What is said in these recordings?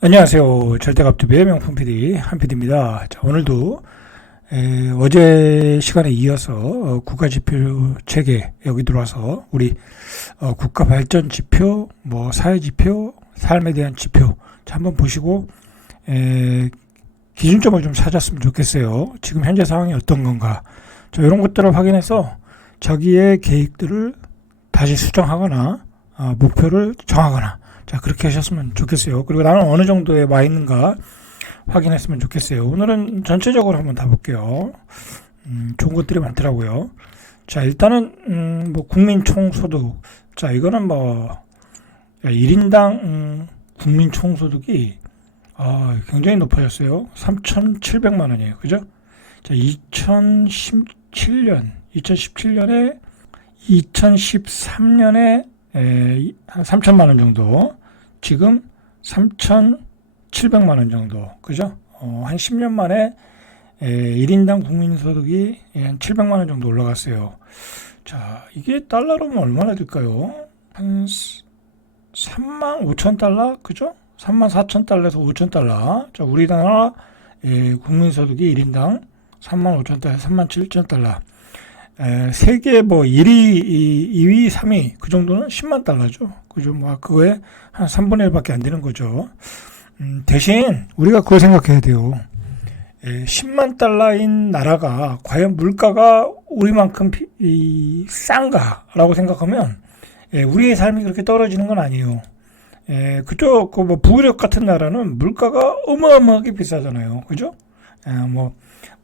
안녕하세요. 절대값TV의 명품 PD 한PD입니다. 자, 오늘도 어제 시간에 이어서 국가지표 체계 여기 들어와서 우리 국가 발전 지표, 뭐 사회 지표, 삶에 대한 지표 자, 한번 보시고 기준점을 좀 찾았으면 좋겠어요. 지금 현재 상황이 어떤 건가. 자, 이런 것들을 확인해서 자기의 계획들을 다시 수정하거나 목표를 정하거나 자, 그렇게 하셨으면 좋겠어요. 그리고 나는 어느 정도에 와 있는가 확인했으면 좋겠어요. 오늘은 전체적으로 한번 다 볼게요. 좋은 것들이 많더라고요. 자, 일단은, 뭐, 국민총소득. 자, 이거는 뭐, 1인당, 국민총소득이, 굉장히 높아졌어요. 3,700만 원이에요. 그죠? 자, 2017년에 2013년에 한 3천만 원 정도, 지금 3,700만 원 정도, 그죠? 한 10년 만에 1인당 국민소득이 한 700만 원 정도 올라갔어요. 자, 이게 달러로는 얼마나 될까요? 한 3만 5천 달러, 그죠? 3만 4천 달러에서 5천 달러. 자, 우리나라 국민소득이 1인당 3만 5천 달러, 3만 7천 달러. 세계 뭐 1위, 2위, 3위 그 정도는 10만 달러죠. 그죠? 뭐 그거에 한 3분의 1밖에 안 되는 거죠. 대신 우리가 그걸 생각해야 돼요. 10만 달러인 나라가 과연 물가가 우리만큼 싼가라고 생각하면 우리의 삶이 그렇게 떨어지는 건 아니에요. 그쪽 그 뭐 북유럽 같은 나라는 물가가 어마어마하게 비싸잖아요. 그죠? 뭐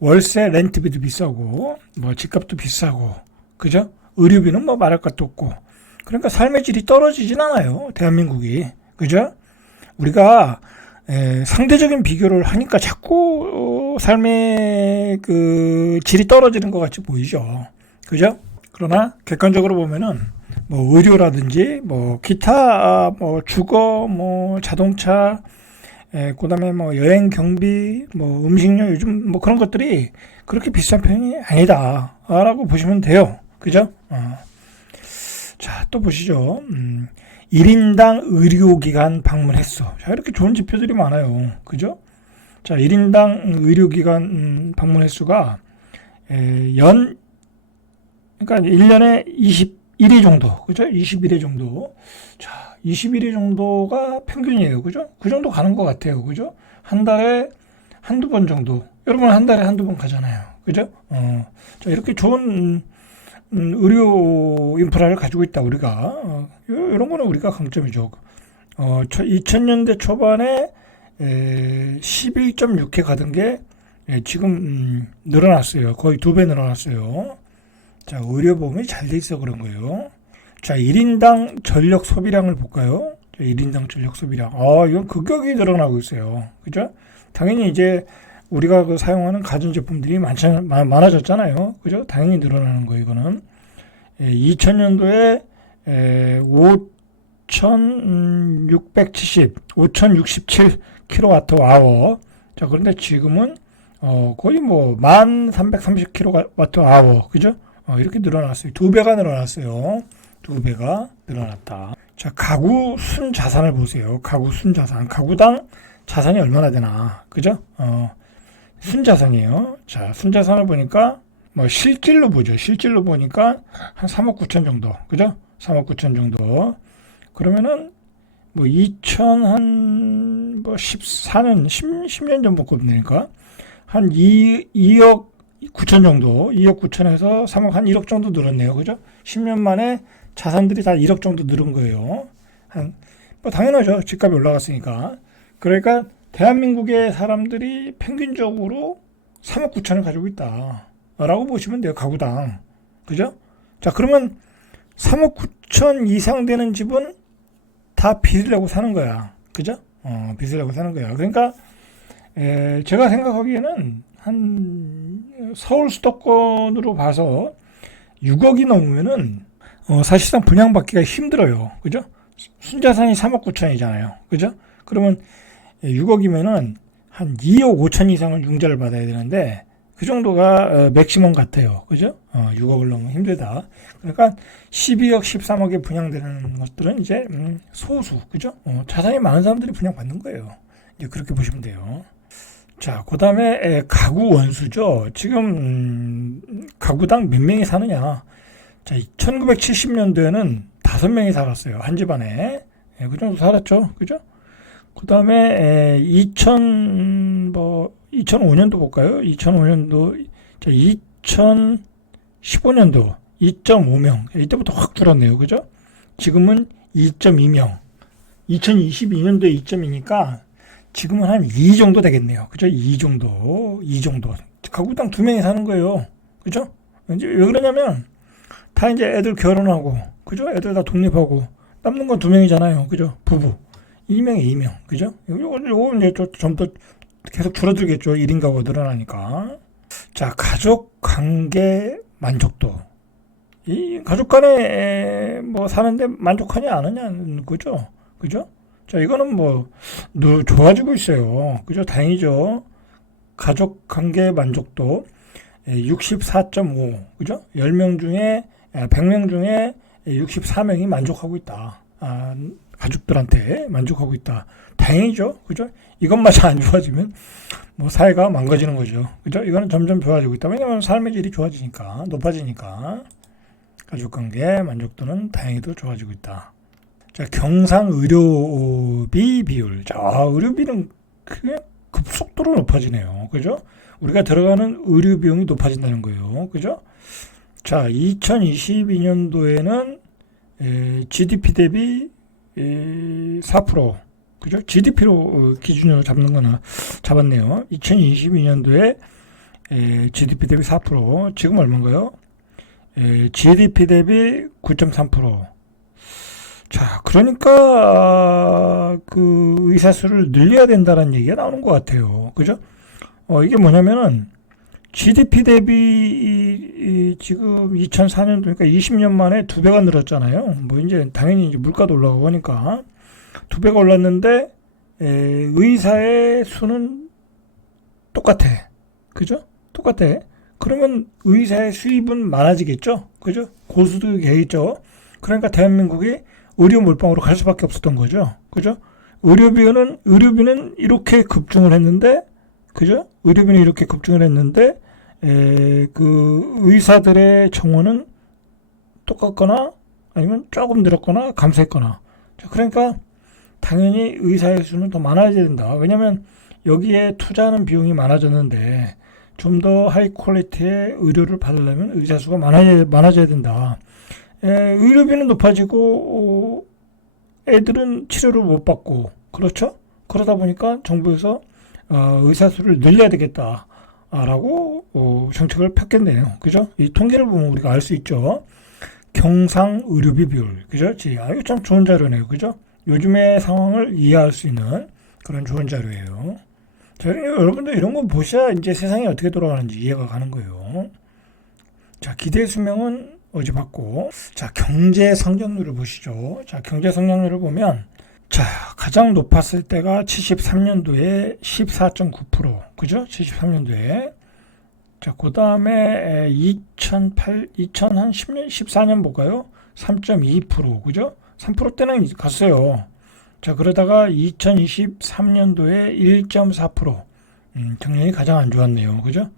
월세 렌트비도 비싸고 뭐 집값도 비싸고 그죠? 의료비는 뭐 말할 것도 없고 그러니까 삶의 질이 떨어지진 않아요. 대한민국이 그죠? 우리가 상대적인 비교를 하니까 자꾸 삶의 그 질이 떨어지는 것 같이 보이죠. 그죠? 그러나 객관적으로 보면은 뭐 의료라든지 뭐 기타 뭐 주거 뭐 자동차 그다음에 뭐 여행 경비, 뭐 음식료 요즘 뭐 그런 것들이 그렇게 비싼 편이 아니다라고 보시면 돼요. 그죠? 자, 또 보시죠. 1인당 의료기관 방문 횟수. 자, 이렇게 좋은 지표들이 많아요. 그죠? 자, 1인당 의료기관 방문 횟수가 그러니까 1년에 21회 정도. 그죠? 21회 정도. 자, 21회 정도가 평균이에요. 그죠? 그 정도 가는 것 같아요. 그죠? 한 달에 한두 번 정도. 여러분 한 달에 한두 번 가잖아요. 그죠? 자, 이렇게 좋은 의료 인프라를 가지고 있다, 우리가. 이런 거는 우리가 강점이죠. 2000년대 초반에 11.6회 가던 게 지금 늘어났어요. 거의 2배 늘어났어요. 자, 의료보험이 잘 돼 있어 그런 거예요. 자, 1인당 전력 소비량을 볼까요? 자, 1인당 전력 소비량. 이건 급격히 늘어나고 있어요. 그죠? 당연히 이제 우리가 그 사용하는 가전제품들이 많아졌잖아요. 그죠? 당연히 늘어나는 거예요, 이거는. 2000년도에 5,667kWh. 자, 그런데 지금은 거의 뭐 1,330kWh. 그죠? 이렇게 늘어났어요. 2배가 늘어났어요. 2배가 늘어났다. 자, 가구 순자산을 보세요. 가구 순자산. 가구당 자산이 얼마나 되나. 그죠? 순자산이에요. 자, 순자산을 보니까, 뭐, 실질로 보죠. 실질로 보니까 한 3억 9천 정도. 그죠? 3억 9천 정도. 그러면은, 뭐, 14년, 10년 전부터 보니까 한 2억 9천 정도. 2억 9천에서 3억 한 1억 정도 늘었네요. 그죠? 10년 만에 자산들이 다 1억 정도 늘은 거예요. 뭐 당연하죠. 집값이 올라갔으니까. 그러니까 대한민국의 사람들이 평균적으로 3억 9천을 가지고 있다. 라고 보시면 돼요. 가구당. 그죠? 자, 그러면 3억 9천 이상 되는 집은 다 빚을 내고 사는 거야. 그죠? 빚을 내고 사는 거야. 그러니까, 제가 생각하기에는 한 서울 수도권으로 봐서 6억이 넘으면은 사실상 분양받기가 힘들어요. 그죠? 순자산이 3억 9천이잖아요. 그죠? 그러면 6억이면은 한 2억 5천 이상을 융자를 받아야 되는데 그 정도가 맥시멈 같아요. 그죠? 6억을 넘으면 힘들다. 그러니까 12억, 13억에 분양되는 것들은 이제 소수. 그죠? 자산이 많은 사람들이 분양받는 거예요. 이제 그렇게 보시면 돼요. 자, 그 다음에 가구 원수죠. 지금 가구당 몇 명이 사느냐. 자, 1970년도에는 5명이 살았어요. 한 집안에. 그 정도 살았죠. 그죠? 그 다음에 2005년도 볼까요? 2005년도, 자, 2015년도 2.5명. 이때부터 확 줄었네요. 그죠? 지금은 2.2명. 2022년도에 2.2니까 지금은 한 2 정도 되겠네요. 그죠? 2 정도. 가구당 2명이 사는 거예요. 그죠? 이제 왜 그러냐면 다 이제 애들 결혼하고, 그죠? 애들 다 독립하고 남는 건 2명이잖아요. 그죠? 부부. 2명에 2명. 그죠? 요거 이제 좀 더 계속 줄어들겠죠. 1인 가구가 늘어나니까. 자, 가족 관계 만족도. 이 가족 간에 뭐 사는데 만족하냐 안 하냐는 거죠. 그죠? 자, 이거는 뭐 좋아지고 있어요. 그죠? 다행이죠. 가족 관계 만족도 64.5. 그죠? 10명 중에 100명 중에 64명이 만족하고 있다. 가족들한테 만족하고 있다. 다행이죠. 그죠? 이것마저 안 좋아지면 뭐 사회가 망가지는 거죠. 그죠? 이거는 점점 좋아지고 있다. 왜냐하면 삶의 질이 좋아지니까, 높아지니까. 가족관계 만족도는 다행히도 좋아지고 있다. 자, 경상 의료비 비율. 자, 의료비는 그게 급속도로 높아지네요. 그죠? 우리가 들어가는 의료 비용이 높아진다는 거예요. 그죠? 자, 2022년도에는 GDP 대비 4%. 그죠? GDP로 기준으로 잡았네요. 2022년도에 GDP 대비 4%. 지금 얼마인가요? GDP 대비 9.3%. 자, 그러니까 그 의사 수를 늘려야 된다는 얘기가 나오는 것 같아요. 그죠? 이게 뭐냐면은 GDP 대비 지금 2004년도 그러니까 20년 만에 2배가 늘었잖아요. 뭐 이제 당연히 이제 물가도 올라가고 하니까 2배가 올랐는데 의사의 수는 똑같아. 그죠? 똑같아. 그러면 의사의 수입은 많아지겠죠? 그죠? 고수득이 되겠죠? 그러니까 대한민국이 의료 몰빵으로 갈 수밖에 없었던 거죠. 그죠? 의료비는 이렇게 급증을 했는데, 그죠? 의료비는 이렇게 급증을 했는데, 그 의사들의 정원은 똑같거나 아니면 조금 늘었거나 감소했거나. 그러니까 당연히 의사의 수는 더 많아져야 된다. 왜냐하면 여기에 투자하는 비용이 많아졌는데 좀 더 하이 퀄리티의 의료를 받으려면 의사 수가 많아져야 된다. 의료비는 높아지고 애들은 치료를 못 받고 그렇죠? 그러다 보니까 정부에서 의사 수를 늘려야 되겠다라고 정책을 폈겠네요. 그죠? 이 통계를 보면 우리가 알 수 있죠. 경상 의료비 비율. 그죠? 이거 참 좋은 자료네요. 그죠? 요즘의 상황을 이해할 수 있는 그런 좋은 자료예요. 자, 여러분들 이런 거 보셔야 이제 세상이 어떻게 돌아가는지 이해가 가는 거예요. 자, 기대 수명은 어제 봤고, 자, 경제 성장률을 보시죠. 자, 경제 성장률을 보면, 자, 가장 높았을 때가 73년도에 14.9%. 그죠? 73년도에. 자, 그 다음에 2010년, 14년 볼까요? 3.2%. 그죠? 3%대는 갔어요. 자, 그러다가 2023년도에 1.4%. 작년이 가장 안 좋았네요. 그죠?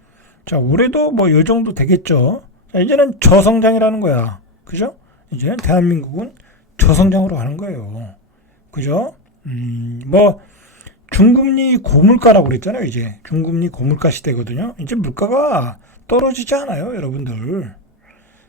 자, 올해도 뭐 요 정도 되겠죠. 자, 이제는 저성장이라는 거야. 그죠? 이제는 대한민국은 저성장으로 가는 거예요. 그죠? 뭐 중금리 고물가라고 그랬잖아요. 이제 중금리 고물가 시대거든요. 이제 물가가 떨어지지 않아요, 여러분들.